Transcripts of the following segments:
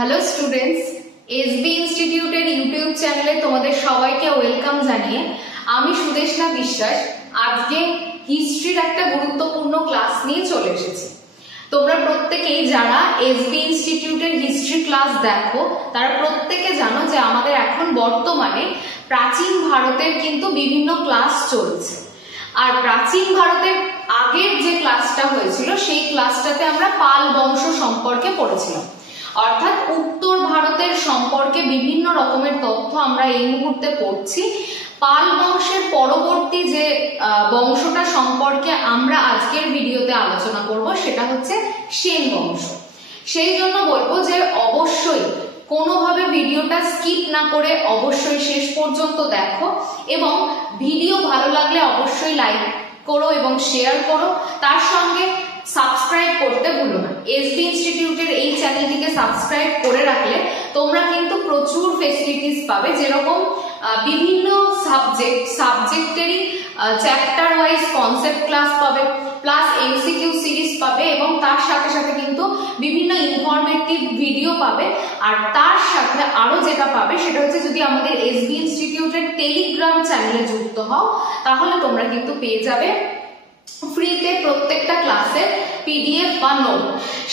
Hello students, SB ইনস্টিটিউটের YouTube চ্যানেলে তোমাদের সবাইকে ওয়েলকাম জানিয়ে আমি সুদেশনা বিশ্বাস আজকে হিস্ট্রির একটা গুরুত্বপূর্ণ ক্লাস নিয়ে চলে এসেছি। তোমরা প্রত্যেকেই যারা এসবি ইনস্টিটিউটের হিস্ট্রি ক্লাস দেখো তারা প্রত্যেকে জানো যে আমাদের এখন বর্তমানে প্রাচীন ভারতের কিন্তু বিভিন্ন ক্লাস চলছে। আর প্রাচীন ভারতের আগের যে ক্লাসটা হয়েছিল সেই ক্লাসটাতে আমরা পাল বংশ সম্পর্কে পড়েছিলাম, অর্থাৎ উত্তর ভারতের সম্পর্কে বিভিন্ন রকমের তথ্য আমরা এই মুহূর্তে পড়ছি। পাল বংশের পরবর্তী যে বংশটা সম্পর্কে আমরা আজকের ভিডিওতে আলোচনা করব সেটা হচ্ছে সেন বংশ। সেই জন্য বলবো যে অবশ্যই কোনোভাবে ভিডিওটা স্কিপ না করে অবশ্যই শেষ পর্যন্ত দেখো, এবং ভিডিও ভালো লাগলে অবশ্যই লাইক করো এবং শেয়ার করো। তার সঙ্গে সাবস্ক্রাইব করতে ভুলো না। এসবি ইনস্টিটিউটের এই চ্যানেলটিকে সাবস্ক্রাইব করে রাখলে তোমরা কিন্তু প্রচুর ফেসিলিটিস পাবে, যেরকম বিভিন্ন সাবজেক্টেরই চ্যাপ্টার ওয়াইজ কনসেপ্ট ক্লাস পাবে, প্লাস এমসিকিউ সিরিজ পাবে, এবং তার সাথে সাথে কিন্তু বিভিন্ন ইনফরমেটিভ ভিডিও পাবে। আর তার সাথে আরো যেটা পাবে সেটা হচ্ছে, যদি আমাদের এসবি ইনস্টিটিউটের টেলিগ্রাম চ্যানেলে যুক্ত হও তাহলে তোমরা কিন্তু পেয়ে যাবে ফ্রিতে প্রত্যেকটা ক্লাসের পিডিএফ বা নোট।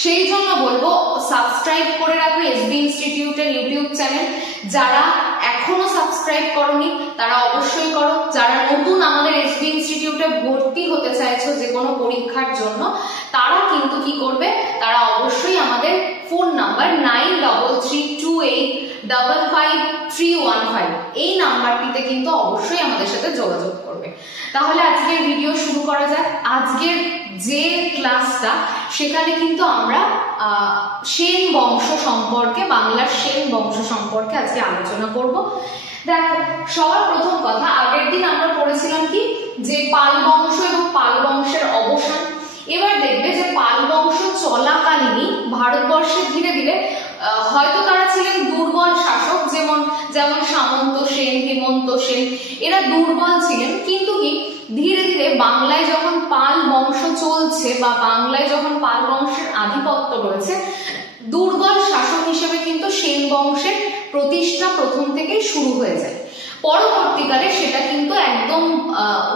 সেই জন্য বলবো সাবস্ক্রাইব করে রাখো এসবি ইনস্টিটিউটের ইউটিউব চ্যানেল। যারা এখনো সাবস্ক্রাইব করোনি তারা অবশ্যই করো। যারা নতুন আমাদের এসবি ইনস্টিটিউটে ভর্তি হতে চাইছো যে কোনো পরীক্ষার জন্য, তারা কিন্তু কি করবে, তারা অবশ্যই আমাদের ফোন নাম্বার 9328555315 এই নাম্বারটিতে কিন্তু অবশ্যই আমাদের সাথে যোগাযোগ করবে। তাহলে আজকের ভিডিও শুরু করা যাক। আজকের যে ক্লাসটা সেখানে কিন্তু আমরা সেন বংশ সম্পর্কে, বাংলার সেন বংশ সম্পর্কে আজকে আলোচনা করব। দেখো, সবার প্রথম কথা, আগের দিন আমরা পড়েছিলাম কি যে পাল বংশ এবং পাল বংশের অবসান। এবার দেখবে যে পাল বংশ চলাকালীনই ভারতবর্ষে ধীরে ধীরে হয়তো তারা ছিলেন দুর্বল শাসক, যেমন সামন্ত সেন, হেমন্ত সেন, এরা দুর্বল ছিলেন, কিন্তু কি ধীরে ধীরে বাংলায় যখন পাল বংশ চলছে বা বাংলায় যখন পাল বংশের আধিপত্য রয়েছে, দুর্বল শাসক হিসেবে কিন্তু সেন বংশের প্রতিষ্ঠা প্রথম থেকেই শুরু হয়ে যায়। পরবর্তীকালে সেটা কিন্তু একদম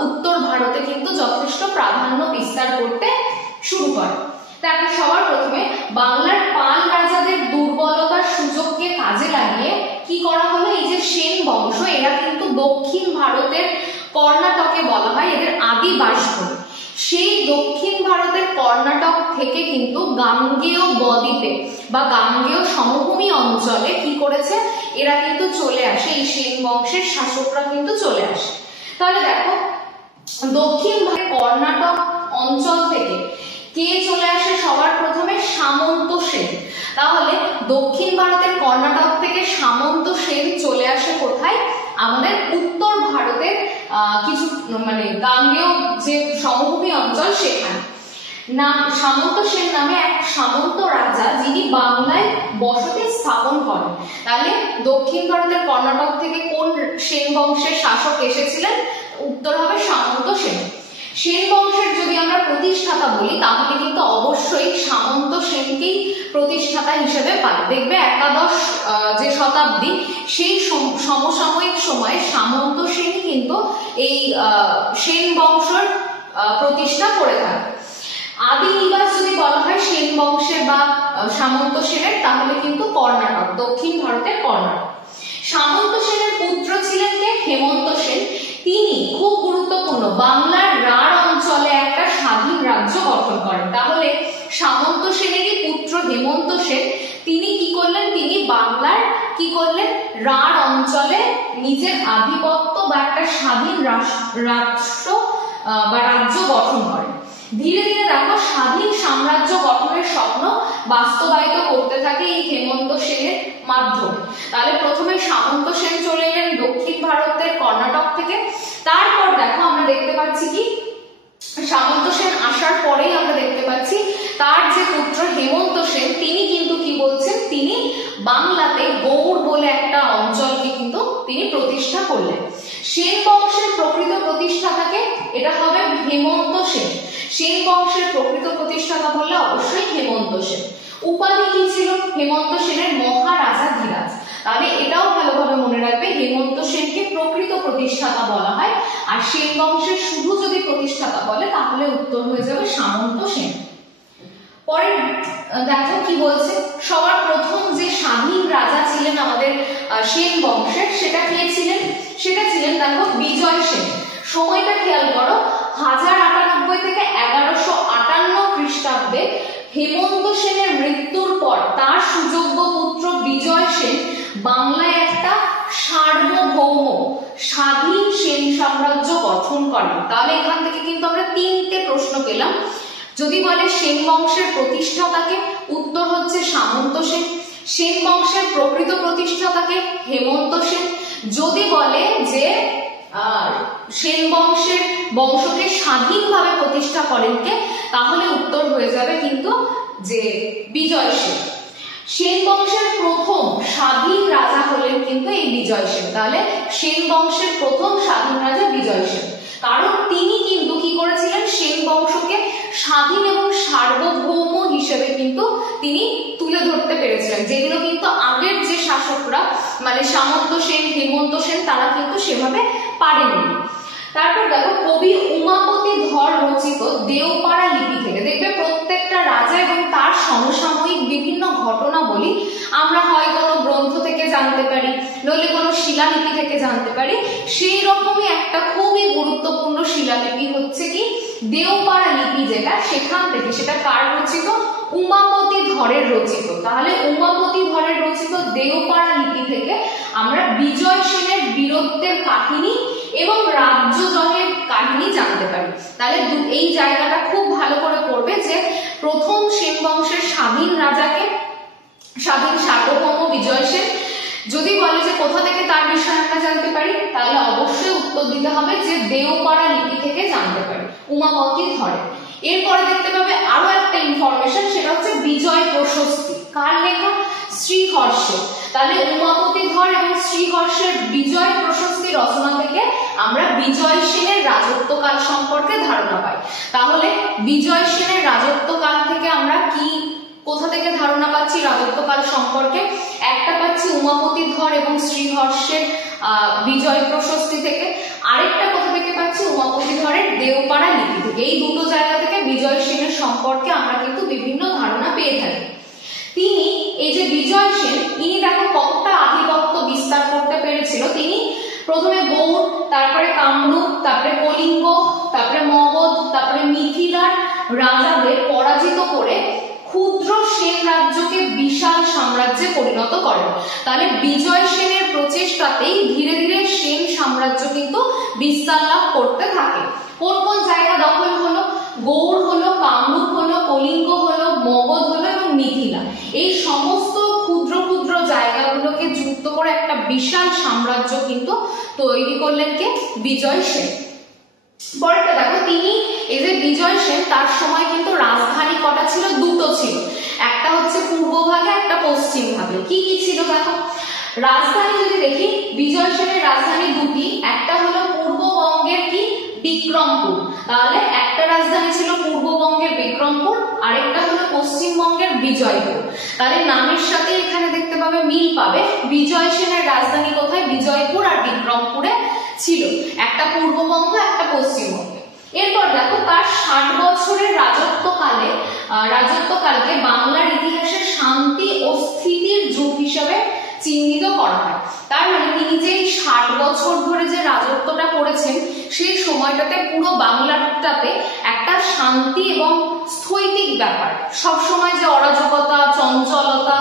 উত্তর ভারতে কিন্তু যথেষ্ট প্রাধান্য বিস্তার করতে শুরু করে। তারপর সবার প্রথমে বাংলার পাল রাজাদের দুর্বলতার সুযোগকে কাজে লাগিয়ে কি করা হলো, এই যে সেন বংশ, এরা কিন্তু দক্ষিণ ভারতের কর্ণাটকে বলা হয় এদের আদি বাসভূমি। সেই দক্ষিণ ভারতের কর্ণাটক থেকে কিন্তু গাঙ্গেয় বদ্বীপে বা গাঙ্গেয় সমভূমি অঞ্চলে কি করেছে, এরা কিন্তু চলে আসে, এই সেন বংশের শাসকরা কিন্তু চলে আসে। তাহলে দেখো, দক্ষিণ ভারতের কর্ণাটক অঞ্চল থেকে কে চলে আসে সবার প্রথমে, সামন্ত সেন। তাহলে দক্ষিণ ভারতের কর্ণাটক থেকে সামন্ত সেন চলে আসে কোথায়, আমাদের উত্তর ভারতের কিছু গাঙ্গেয় যে সমভূমি অঞ্চল সেখানে। সামন্ত সেন নামে এক সামন্ত রাজা যিনি বাংলায় বসতি স্থাপন করেন। তাহলে দক্ষিণ ভারতের কর্ণাটক থেকে কোন সেন বংশের শাসক এসেছিলেন, উত্তর হবে সামন্ত সেন। সেন বংশের যদি আমরা প্রতিষ্ঠাতা বলি তাহলে কিন্তু অবশ্যই সামন্ত সেনকেই প্রতিষ্ঠাতা হিসেবে পাই। দেখবে একাদশ যে শতাব্দী, সেই সমসাময়িক সময়ে সামন্ত সেনই কিন্তু এই সেন বংশের প্রতিষ্ঠা করে থাকে। আদি নিবাস যদি বলা হয় সেন বংশের বা সামন্ত সেনের, তাহলে কিন্তু কর্ণাটক, দক্ষিণ ভারতের কর্ণাটক। সামন্ত সেনের পুত্র ছিলেন কে, হেমন্ত সেন। তিনি খুব গুরুত্বপূর্ণ, বাংলার রাঢ় অঞ্চলে একটা স্বাধীন রাজ্য গঠন করেন। তাহলে সামন্ত সেনেরই পুত্র হেমন্ত সেন, তিনি কি করলেন, তিনি বাংলার কি করলেন, রাঢ় অঞ্চলে নিজের আধিপত্য বা একটা স্বাধীন রাষ্ট্র বা রাজ্য গঠন করেন। ধীরে ধীরে দেখো স্বাধীন সাম্রাজ্য গঠনের স্বপ্ন বাস্তবায়িত করতে থাকে এই হেমন্ত সেনের মাধ্যমে। তাহলে প্রথমে সামন্ত সেন চলে এলেন দক্ষিণ ভারতের কর্ণাটক থেকে। তারপর দেখো আমরা দেখতে পাচ্ছি কি, সামন্ত সেন আসার পরেই আমরা দেখতে পাচ্ছি তার যে পুত্র হেমন্ত সেন, তিনি কিন্তু কি বলছেন, তিনি বাংলাতে গৌড় বলে একটা অঞ্চলকে কিন্তু তিনি প্রতিষ্ঠা করলেন। সেন বংশের প্রকৃত প্রতিষ্ঠাতাকে, এটা হবে হেমন্ত সেন। সেন বংশের প্রকৃত প্রতিষ্ঠাতা বললে অবশ্যই হেমন্ত সেন। উপাধি কি ছিল হেমন্ত সেনের, মহা সেন বংশের শুধু যদি প্রতিষ্ঠাতা বলে তাহলে উত্তর হয়ে যাবে সামন্ত সেন। পরে দেখো কি বলছে, সবার প্রথম যে স্বাধীন রাজা ছিলেন আমাদের সেন বংশের সেটা কে ছিলেন, সেটা ছিলেন দেখো বিজয় সেন। সময়টা খেয়াল করো, 1098 থেকে 1158 খ্রিস্টাব্দে হেমন্ত সেনের মৃত্যুর পর তার সুযোগ্য পুত্র বিজয় সেন বাংলায় একটা সার্বভৌম স্বাধীন সেন সাম্রাজ্য গঠন করেন। তাহলে এখান থেকে কিন্তু আমরা 3টে প্রশ্ন পেলাম। যদি বলে সেন বংশের প্রতিষ্ঠাতাকে, উত্তর হচ্ছে সামন্ত সেন। সেন বংশের প্রকৃত প্রতিষ্ঠাতাকে, হেমন্ত সেন। যদি বলে যে সেন বংশকে স্বাধীনভাবে প্রতিষ্ঠা করেন কে, তাহলে উত্তর হয়ে যাবে কিন্তু যে বিজয় সেন। সেন বংশের প্রথম স্বাধীন রাজা হলেন কিন্তু এই বিজয় সেন। তাহলে সেন বংশের প্রথম স্বাধীন রাজা বিজয় সেন, কারণ তিনি কিন্তু কি করেছিলেন, সেন বংশকে স্বাধীন এবং সার্বভৌম হিসেবে কিন্তু তিনি তুলে ধরতে পেরেছিলেন, যেগুলো কিন্তু আগের যে শাসকরা মানে সামন্ত সেন, হেমন্ত সেন তারা কিন্তু সেভাবে পারেননি। তারপর দেখো কবি উমাপতি ধর রচিত দেওপাড়া লিপি থেকে দেখবে প্রত্যেকটা রাজা এবং তার সমসাময়িক বিভিন্ন ঘটনাবলী আমরা হয় কোনো গ্রন্থ থেকে জানতে পারি, নইলে কোনো শিলালিপি থেকে জানতে পারি। সেই রকমই একটা খুবই গুরুত্বপূর্ণ শিলালিপি হচ্ছে কি দেওপাড়া লিপি, যেটা সেখান থেকে, সেটা কার রচিত, উমাপতি ধরের রচিত। তাহলে উমাপতি ধরের রচিত দেওপাড়া লিপি থেকে আমরা বিজয় সেনের বীরত্বের কাহিনী এবং রাজ্যজয়ের কাহিনী জানতে পারি। তাহলে এই জায়গাটা খুব ভালো করে পড়বে যে প্রথম সেন বংশের স্বাধীন রাজাকে, স্বাধীন সার্বভৌম বিজয় সেন। যদি বলে যে কোথা থেকে তার বিষয়ে আমরা জানতে পারি, তাহলে অবশ্যই উত্তর দিতে হবে যে দেওপাড়া লিপি থেকে জানতে পারি, উমাপতি ধরে। এরপরে দেখতে পাবে আরো একটা ইনফরমেশন, সেটা হচ্ছে বিজয় প্রশস্তি। কার লেখা, শ্রীহর্ষের। তাহলে উমাপতি ধর এবং শ্রীহর্ষের বিজয় প্রশস্তি রচনা থেকে আমরা বিজয় সেনের রাজত্বকাল সম্পর্কে ধারণা পাই। তাহলে বিজয় সেনের রাজত্বকাল থেকে আমরা কি, কোথা থেকে ধারণা পাচ্ছি রাজত্বকাল সম্পর্কে, একটা পাচ্ছি উমাপতি ধর এবং শ্রীহর্ষের বিজয় প্রশস্তি থেকে, আরেকটা কোথা থেকে পাচ্ছি উমাপতি ধরের দেওপাড়া লিপি থেকে। এই দুটো জায়গা থেকে বিজয় সেনের সম্পর্কে আমরা কিন্তু বিভিন্ন ধারণা পেয়ে থাকি। তিনি এই যে বিজয় সেন, ইনি দেখো কতটা আধিপত্য বিস্তার করতে পেরেছিল। তিনি প্রথমে গৌড়, তারপরে কামরূপ, তারপরে কলিঙ্গ, তারপরে মগধ, তারপরে মিথিলার রাজাদের পরাজিত করে ক্ষুদ্র সেন রাজ্যকে বিশাল সাম্রাজ্যে পরিণত করেন। তাহলে বিজয় সেনের প্রচেষ্টাতেই ধীরে ধীরে সেন সাম্রাজ্য কিন্তু বিস্তার লাভ করতে থাকে। কোন কোন জায়গা দখল হলো, গৌড় হলো, কামরূপ হলো, কলিঙ্গ হলো, মগধ হলো এবং মিথিলা। এই সমস্ত ক্ষুদ্র ক্ষুদ্র জায়গাগুলোকে যুক্ত করে একটা বিশাল সাম্রাজ্য কিন্তু তৈরি করলেন কে, বিজয় সেন। পরেরটা দেখো, তিনি এই যে বিজয় সেন, তার সময় কিন্তু রাজধানী কটা ছিল, দুটো ছিল। একটা হচ্ছে পূর্ব ভাগে, একটা পশ্চিম ভাগে। কি কি ছিল দেখো, রাজধানী যদি দেখি, বিজয় সেনের রাজধানী দুটি, একটা হলো পূর্ববঙ্গের কি বিক্রমপুর। তাহলে একটা রাজধানী ছিল পূর্ববঙ্গের বিক্রমপুর, আরেকটা হলো পশ্চিমবঙ্গের বিজয়পুর। তাহলে নামের সাথে এখানে দেখতে পাবে মিল পাবে। বিজয় সেনের রাজধানী কোথায়, বিজয়পুর আর বিক্রমপুরে ছিল, একটা পূর্ববঙ্গ একটা পশ্চিমবঙ্গে। এরপর দেখো তার 60 বছরের রাজত্বকালকে বাংলার ইতিহাসে শান্তি ও স্থিতির যুগ হিসেবে চিহ্নিত করা হয়। তার মানে তিনি যে 60 বছর ধরে যে রাজত্বটা করেছেন, সেই সময়টাতে পুরো বাংলাটাতে একটা শান্তি এবং স্থৈতিক ব্যাপার, সবসময় যে অরাজকতা, চঞ্চলতা,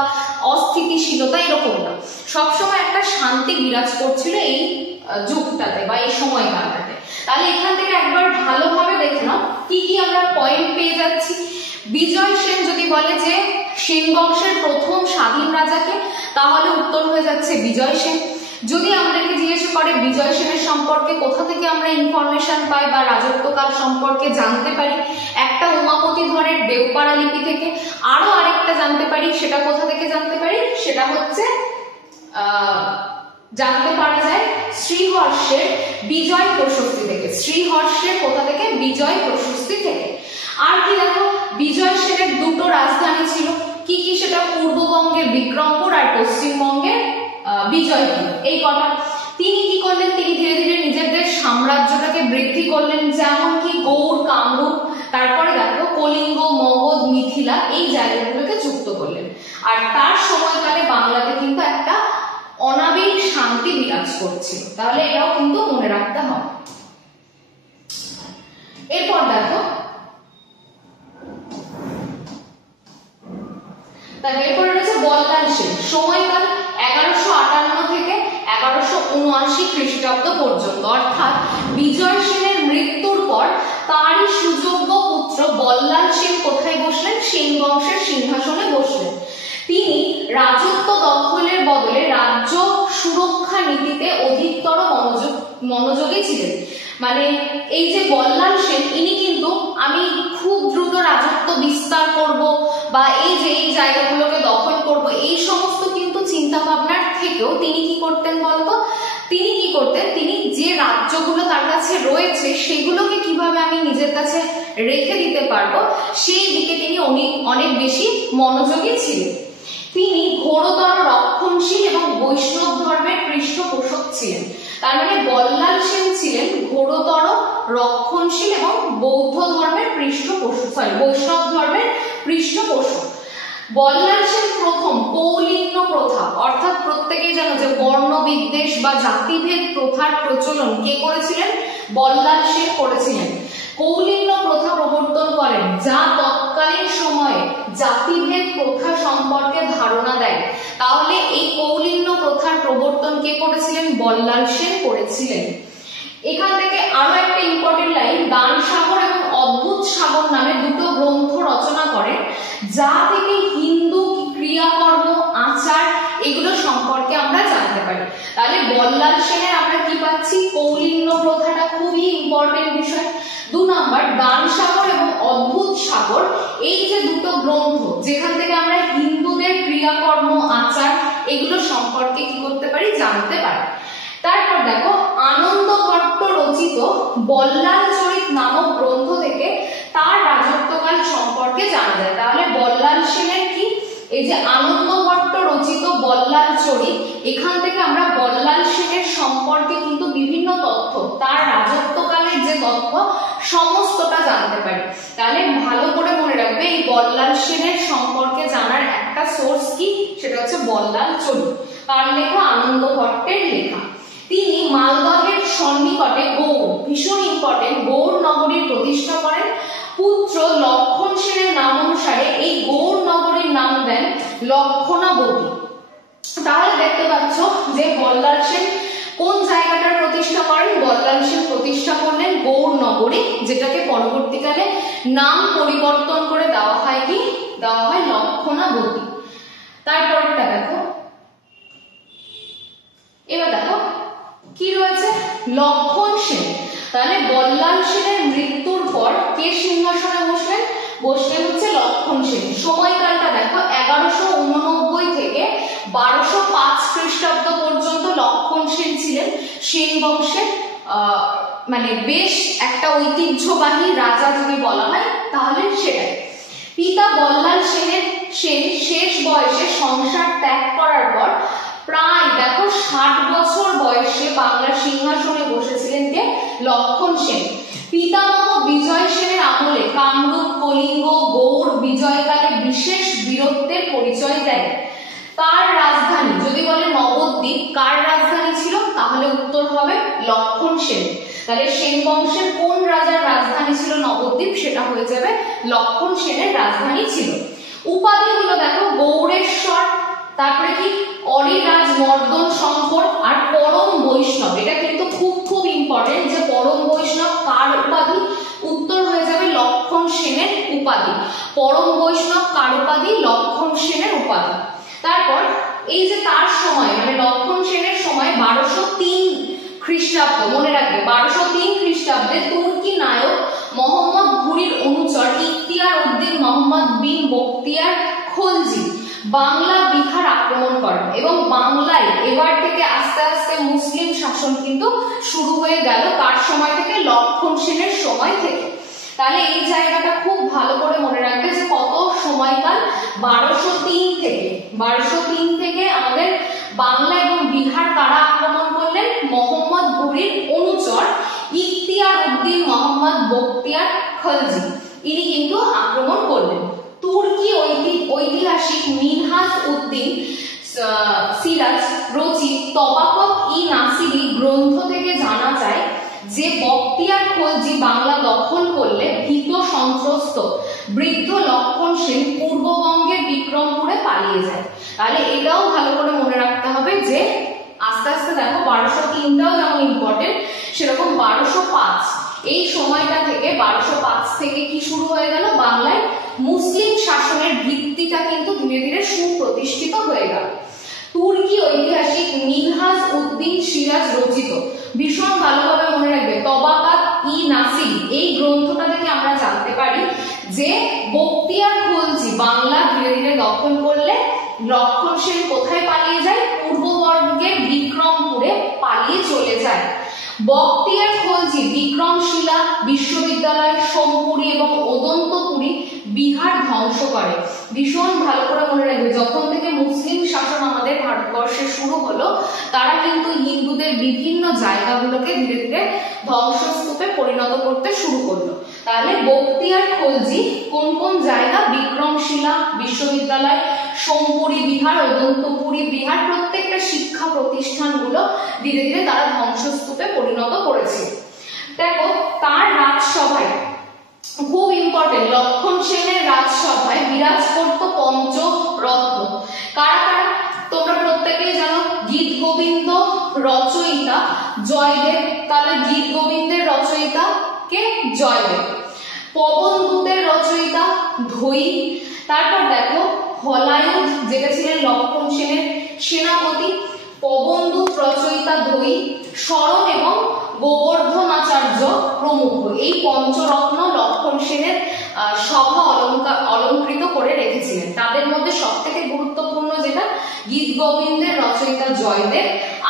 অস্থিতিশীলতা এরকম না, সবসময় একটা শান্তি বিরাজ করছিল এই যুগটাতে বা এই সময়কালটাতে। তাহলে এখান থেকে একবার ভালোভাবে দেখে নাও কি কি আমরা পয়েন্ট পেয়ে যাচ্ছি। বিজয় সেন যদি বলে যে সেন বংশের প্রথম স্বাধীন রাজাকে, তাহলে উত্তর হয়ে যাচ্ছে বিজয় সেন। যদি আমাদেরকে জিজ্ঞেস করে বিজয় সেনের সম্পর্কে কোথা থেকে আমরা ইনফরমেশন পাই বা রাজত্বকাল সম্পর্কে জানতে পারি, একটা উমাপতি ধরের দেওপাড়া লিপি থেকে, আরো আরেকটা জানতে পারি, সেটা কোথা থেকে জানতে পারি, সেটা হচ্ছে জানতে পারা যায় শ্রীহর্ষের বিজয় প্রশস্তি থেকে। শ্রীহর্ষের কোথা থেকে, বিজয় প্রশস্তি থেকে। আর কি দেখো, বিজয় সেনের দুটো রাজধানী ছিল, কি কি, সেটা পূর্ববঙ্গের বিক্রমপুর আর পশ্চিমবঙ্গের বিজয়পুর, এই কটা। তিনি কি করলেন, তিনি ধীরে ধীরে নিজেদের সাম্রাজ্যটাকে বৃদ্ধি করলেন, যেমন কি গৌড়, কামরূপ, তারপরে দেখো কলিঙ্গ, মগধ, মিথিলা এই জায়গাগুলোকে যুক্ত করলেন। আর তার সময়কালে বাংলাতে কিন্তু একটা অনাবিল শান্তি বিরাজ করছিল, তাহলে এটাও কিন্তু মনে রাখতে হবে। এরপর দেখো এরপর রয়েছে বল্লাল সেন, সময়কাল 1158 থেকে 1179 খ্রিস্টাব্দ পর্যন্ত, অর্থাৎ বিজয় সেনের মৃত্যুর পর তারই সুযোগ্য পুত্র বল্লাল সেন কোথায় বসলেন, সেন বংশের সিংহাসনে বসলেন। তিনি রাজত্ব দখলের বদলে রাজ্য সুরক্ষা নীতিতে অধিকতর মনোযোগী ছিলেন। মানে এই যে বল্লাল সেন, ইনি কিন্তু আমি খুব দ্রুত রাজত্ব বিস্তার করব বা এই যে এই জায়গাগুলোকে দখল করব, এই সমস্ত কিন্তু চিন্তা ভাবনার থেকেও তিনি কি করতেন বলতো, তিনি যে রাজ্যগুলো তার কাছে রয়েছে সেগুলোকে কিভাবে আমি নিজের কাছে রেখে দিতে পারবো সেই দিকে তিনি অনেক বেশি মনোযোগী ছিলেন। তিনি ঘোরতর রক্ষণশীল এবং বৈষ্ণব ধর্মের পৃষ্ঠপোষক ছিলেন। তার মানে বল্লাল সেন ছিলেন ঘোরতর রক্ষণশীল এবং বৈষ্ণব ধর্মের পৃষ্ঠপোষক। বল্লাল সেন প্রথম কৌলিন্য প্রথা, অর্থাৎ প্রত্যেকেই জানো যে বর্ণ বিদ্বেষ বা জাতিভেদ প্রথার প্রচলন কে করেছিলেন, বল্লাল সেন করেছিলেন। কৌলিন্য প্রথা প্রবর্তন করেন, যা তৎকালীন সময়ে জাতিভেদ প্রথা সম্পর্কে ধারণা দেয়। তাহলে এই কৌলিন্য প্রথার প্রবর্তন কে করেছিলেন, বল্লাল সেন করেছিলেন। এখান থেকে আরো একটা ইম্পর্টেন্ট লাইন, দান সাগর এবং অদ্ভুত সাগর নামে দুটো গ্রন্থ রচনা করেন, যা থেকে হিন্দু ক্রিয়াকর্ম, আচার এগুলো সম্পর্কে আমরা জানতে পারি। তাহলে বল্লাল সেনের আমরা কি পাচ্ছি, কৌলিন্য প্রথাটা খুবই ইম্পর্টেন্ট বিষয়। 2 নম্বর দান সাগর এবং অদ্ভুত সাগর, এই যে দুটো গ্রন্থ যেখান থেকে আমরা হিন্দুদের ক্রিয়াকর্ম, আচার এগুলো সম্পর্কে কি করতে পারি, জানতে পারি। তারপর দেখো আনন্দ ভট্ট রচিত বল্লাল চরিত নামক গ্রন্থ থেকে তার রাজত্বকাল সম্পর্কে জানা যায়। তাহলে বল্লাল সেনের কি, এই যে আনন্দ ভট্ট রচিত বল্লাল চরিত, এখান থেকে আমরা বল্লাল সেনের সম্পর্কে কিন্তু বিভিন্ন তথ্য, তার রাজত্বকালের যে তথ্য সমস্তটা জানতে পারি। তাহলে ভালো করে মনে রাখবে, এই বল্লাল সেনের সম্পর্কে জানার একটা সোর্স কি, সেটা হচ্ছে বল্লাল চরিত, কার লেখা, আনন্দ ভট্টের লেখা। তিনি মালদহের সন্নিকটে গৌড়, ভীষণ ইম্পর্টেন্ট, গৌড় নগরীর প্রতিষ্ঠা করেন। পুত্র লক্ষণ সেনের নাম অনুসারে এই গৌড় নগরীর নাম দেন লক্ষণাবতী। তাহলে দেখতে পাচ্ছ যে বল্লাল সেন কোন জায়গাটার প্রতিষ্ঠা করেন, বল্লাল সেন প্রতিষ্ঠা করলেন গৌড় নগরী, যেটাকে পরবর্তীকালে নাম পরিবর্তন করে দেওয়া হয় কি, দেওয়া হয় লক্ষণাবতী। তারপরটা দেখো, এবার দেখো কি রয়েছে, লক্ষণ সেন। তাহলে বল্লাল সেনের মৃত্যুর পর কে সিংহাসনে বসলেন হচ্ছে লক্ষণ সেন। সময়কালটা দেখো 1189 থেকে 1205 খ্রিস্টাব্দ পর্যন্ত লক্ষণ সেন ছিলেন সেন বংশের মানে বেশ একটা ঐতিহ্যবাহী রাজা যদি বলা হয় তাহলে সেটাই। পিতা বল্লাল সেন শেষ বয়সে সংসার ত্যাগ করার পর প্রায় দেখো 60 বছর বয়সে বাংলার সিংহাসনে বসেছিলেন কে, লক্ষণ সেন। পিতামহ বিজয় সেনের আমলে কামরূপ, কলিঙ্গ, গৌড় বিজয়কালে বিশেষ বীরত্বের পরিচয় দেয়। কার রাজধানী যদি বলে নবদ্বীপ, কার রাজধানী ছিল, তাহলে উত্তর হবে লক্ষণ সেন। তাহলে সেন বংশের কোন রাজার রাজধানী ছিল নবদ্বীপ, সেটা হয়ে যাবে লক্ষণ সেনের রাজধানী ছিল। উপাধিগুলো দেখো, গৌড়েশ্বর, তারপরে কি অরিরাজ, মর্দন শঙ্কর আর পরম বৈষ্ণব। এটা কিন্তু খুব ইম্পর্টেন্ট যে পরম বৈষ্ণব কার উপাধি, উত্তর হয়ে যাবে লক্ষণ সেনের উপাধি। পরম বৈষ্ণব কার উপাধি, লক্ষণ সেনের উপাধি। তারপর এই যে তার সময় মানে লক্ষণ সেনের সময় 1203 খ্রিস্টাব্দ, মনে রাখবে 1203 খ্রিস্টাব্দে তুর্কি নায়ক মোহাম্মদ ঘুরির অনুচর ইখতিয়ার উদ্দিন মোহাম্মদ বিন বখতিয়ার খলজি বাংলা বিহার আক্রমণ করেন এবং বাংলায় এবার থেকে আস্তে আস্তে মুসলিম শাসন কিন্তু শুরু হয়ে গেল। কার সময় থেকে, লক্ষণ সেনের সময় থেকে। তাহলে এই জায়গাটা খুব ভালো করে মনে রাখবে যে কত সময়কাল, 1203 থেকে আমাদের বাংলা এবং বিহার কারা আক্রমণ করলেন, ঘুরির অনুচর ইখতিয়ার উদ্দিন মোহাম্মদ বখতিয়ার খলজি, ইনি কিন্তু আক্রমণ করলেন। তুর্কি ঐতিহাসিক মিনহাজ উদ্দিন সিরাজ রচিত তবাকত-ই-নাসিরি গ্রন্থ থেকে জানা যায় যে বখতিয়ার খলজি বাংলা দখল করলে ভীত সন্ত্রস্ত বৃদ্ধ লক্ষণ সেন পূর্ববঙ্গের বিক্রমপুরে পালিয়ে যায়। তাহলে এটাও ভালো করে মনে রাখতে হবে যে আস্তে আস্তে দেখো 1203টাও যেমন ইম্পর্টেন্ট, সেরকম 1205 এই সময়টা থেকে 1205 থেকে কি শুরু হয়ে গেল, বাংলায় মুসলিম শাসনের ভিত্তিটা কিন্তু ধীরে ধীরে সুপ্রতিষ্ঠিত হয়ে গেল। তুর্কি ঐতিহাসিক মিনহাজ উদ্দিন সিরাজ রচিত, ভীষণ ভালোভাবে মনে রাখবে, তবাকাত-ই-নাসিরি এই গ্রন্থটা থেকে আমরা জানতে পারি যে বখতিয়ার খলজি বাংলা ধীরে ধীরে দখল করলে লক্ষণ সেন কোথায় পালিয়ে যায়, পূর্ববঙ্গের বিক্রমপুরে পালিয়ে চলে যায়। বখতিয়ার খলজি বিক্রমশিলা বিশ্ববিদ্যালয়, সোমপুরি এবং ওদন্তপুরী বিহার ধ্বংস করে। ভীষণ ভালো করে মনে রাখবে, যখন থেকে মুসলিম শাসন আমাদের ভারতবর্ষে শুরু হলো, তারা কিন্তু হিন্দুদের বিভিন্ন জায়গাগুলোকে ধীরে ধীরে ধ্বংসস্তূপে পরিণত করতে শুরু করলো। তাহলে বখতিয়ার খলজি কোন কোন জায়গা, বিক্রমশিলা বিশ্ববিদ্যালয়, সোমপুরি বিহার, ওদন্তপুরী বিহার, প্রত্যেকটা শিক্ষা প্রতিষ্ঠানগুলো ধীরে ধীরে তারা ধ্বংসস্তূপে পরিণত করেছে। দেখো তার রাজসভায় খুব ইম্পর্টেন্ট, লক্ষণ সেনের রাজসভায় বিরাজ করত পঞ্চরত্ন। কারা কারা তোমরা প্রত্যেকেই জানো, গীত গোবিন্দ রচয়িতা জয়দেব, তাহলে গীত গোবিন্দের রচয়িতা কে, জয়দেব। পবনদূতের রচয়িতা ধৈ। তারপর দেখো হলায়ুধ যেটা ছিলেন লক্ষণ সেনের সেনাপতি, পবনদূত রচয়িতা ধৈ, শরণ এবং গোবর্ধনাচার্য প্রমুখ। এই পঞ্চরত্ন লক্ষণ সেনের সভা অলঙ্কৃত করে রেখেছিলেন। তাদের মধ্যে সব থেকে গুরুত্বপূর্ণ যেটা গীত গোবিন্দের রচয়িতা জয়দেব,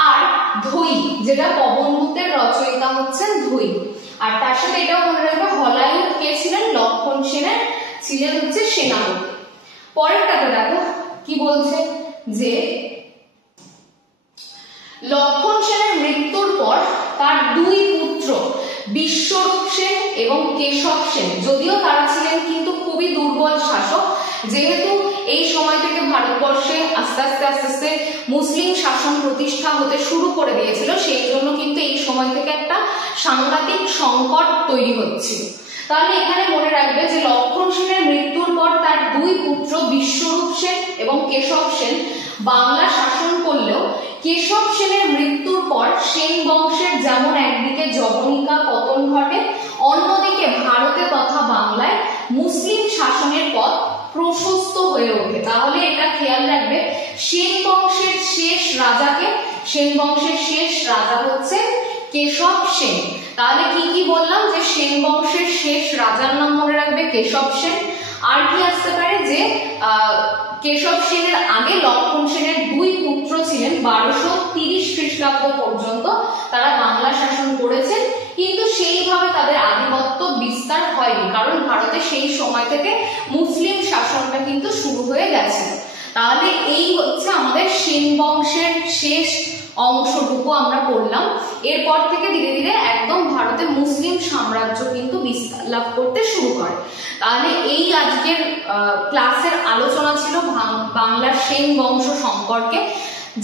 আর ধৈ যেটা পবনদূতের রচয়িতা হচ্ছেন ধৈ। আর তার সাথে এটাও মনে রাখবে হলায়ুধ কে ছিলেন, লক্ষণ সেনের ছিলেন হচ্ছে সেনাপতি। পরেরটাতে দেখো কি বলছে যে লক্ষণ সেনের মৃত্যুর পর তার দুই পুত্র বিশ্বরূপ সেন এবং কেশব সেন, যদিও তারা ছিলেন কিন্তু খুবই দুর্বল শাসক, যেহেতু এই সময় থেকে ভারতবর্ষে আস্তে আস্তে আস্তে আস্তে মুসলিম শাসন প্রতিষ্ঠা হতে শুরু করে দিয়েছিল, সেই জন্য কিন্তু এই সময় থেকে একটা সাংঘাতিক সংকট তৈরি হচ্ছিল। তাহলে এখানে মনে রাখবে যে লক্ষণ সেনের মৃত্যুর পর তার দুই পুত্র বিশ্বরূপ সেন এবং কেশব সেন বাংলা শাসন করলেও কেশব সেনের মৃত্যুর পর সেন বংশের যেমন একদিকে জবনিকা পতন ঘটে, অন্যদিকে ভারতে তথা বাংলায় মুসলিম শাসনের পথ প্রশস্ত হয়ে ওঠে। তাহলে এটা খেয়াল রাখবে, সেন বংশের শেষ রাজাকে, সেন বংশের শেষ রাজা হচ্ছে কেশব সেন। তাহলে কি কি বললাম, যে সেন বংশের শেষ রাজার নাম মনে রাখবে কেশব সেন। আর কি আসতে পারে, যে কেশব সেনের আগে লক্ষণ সেনের দুই পুত্র ছিলেন, 1230 খ্রিস্টাব্দ পর্যন্ত তারা বাংলা শাসন করেছেন, কিন্তু সেইভাবে তাদের আধিপত্য বিস্তার হয়নি, কারণ ভারতে সেই সময় থেকে মুসলিম শাসনটা কিন্তু শুরু হয়ে গেছে। তাহলে এই হচ্ছে আমাদের সেন বংশের শেষ অংশটুকু আমরা করলাম। এরপর থেকে ধীরে ধীরে একদম ভারতে মুসলিম সাম্রাজ্য কিন্তু বিস্তার লাভ করতে শুরু করে। তাহলে এই আজকের ক্লাসের আলোচনা ছিল বাংলার সেন বংশ সম্পর্কে।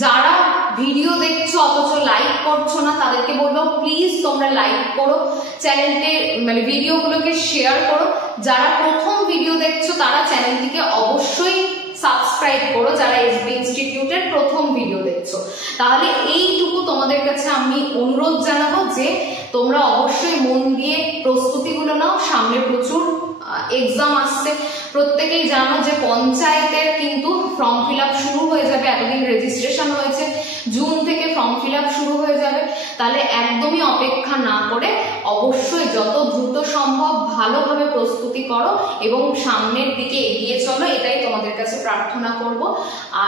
যারা ভিডিও দেখছো অথচ লাইক করছো না, তাদেরকে বলবো প্লিজ তোমরা লাইক করো, চ্যানেলকে মানে ভিডিওগুলোকে শেয়ার করো। যারা প্রথম ভিডিও দেখছো তারা চ্যানেলটিকে অবশ্যই সাবস্ক্রাইব করো, যারা এসবি ইনস্টিটিউটের প্রথম ভিডিও দেখছো। তাহলে এইটুকু তোমাদের কাছে আমি অনুরোধ জানাবো যে তোমরা অবশ্যই মন দিয়ে প্রস্তুতিগুলো নাও, সামনে প্রচুর এক্সাম আসছে। প্রত্যেকেই জানো যে পঞ্চায়েতের কিন্তু ফর্ম ফিল আপ শুরু হয়ে যাবে, এতদিন রেজিস্ট্রেশন হয়েছে, জুন থেকে ফর্ম ফিল আপ শুরু হয়ে যাবে। তাহলে একদমই অপেক্ষা না করে অবশ্যই যত দ্রুত সম্ভব ভালোভাবে প্রস্তুতি করো এবং সামনের দিকে এগিয়ে চলো, এটাই তোমাদের কাছে প্রার্থনা করব।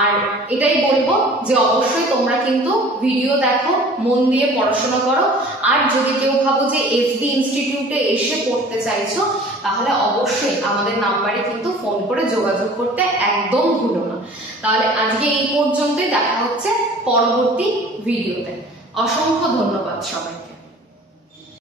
আর এটাই বলবো যে অবশ্যই তোমরা কিন্তু ভিডিও দেখো, মন দিয়ে পড়াশোনা করো। আর যদি কেউ ভাবো যে এসবি ইনস্টিটিউটে এসে পড়তে চাইছো, তাহলে অবশ্যই আমাদের নাম্বারে কিন্তু ফোন করে যোগাযোগ করতে একদম ভুলো না। তাহলে আজকে এই পর্যন্তই, দেখা হচ্ছে পরবর্তী ভিডিওতে। অসংখ্য ধন্যবাদ।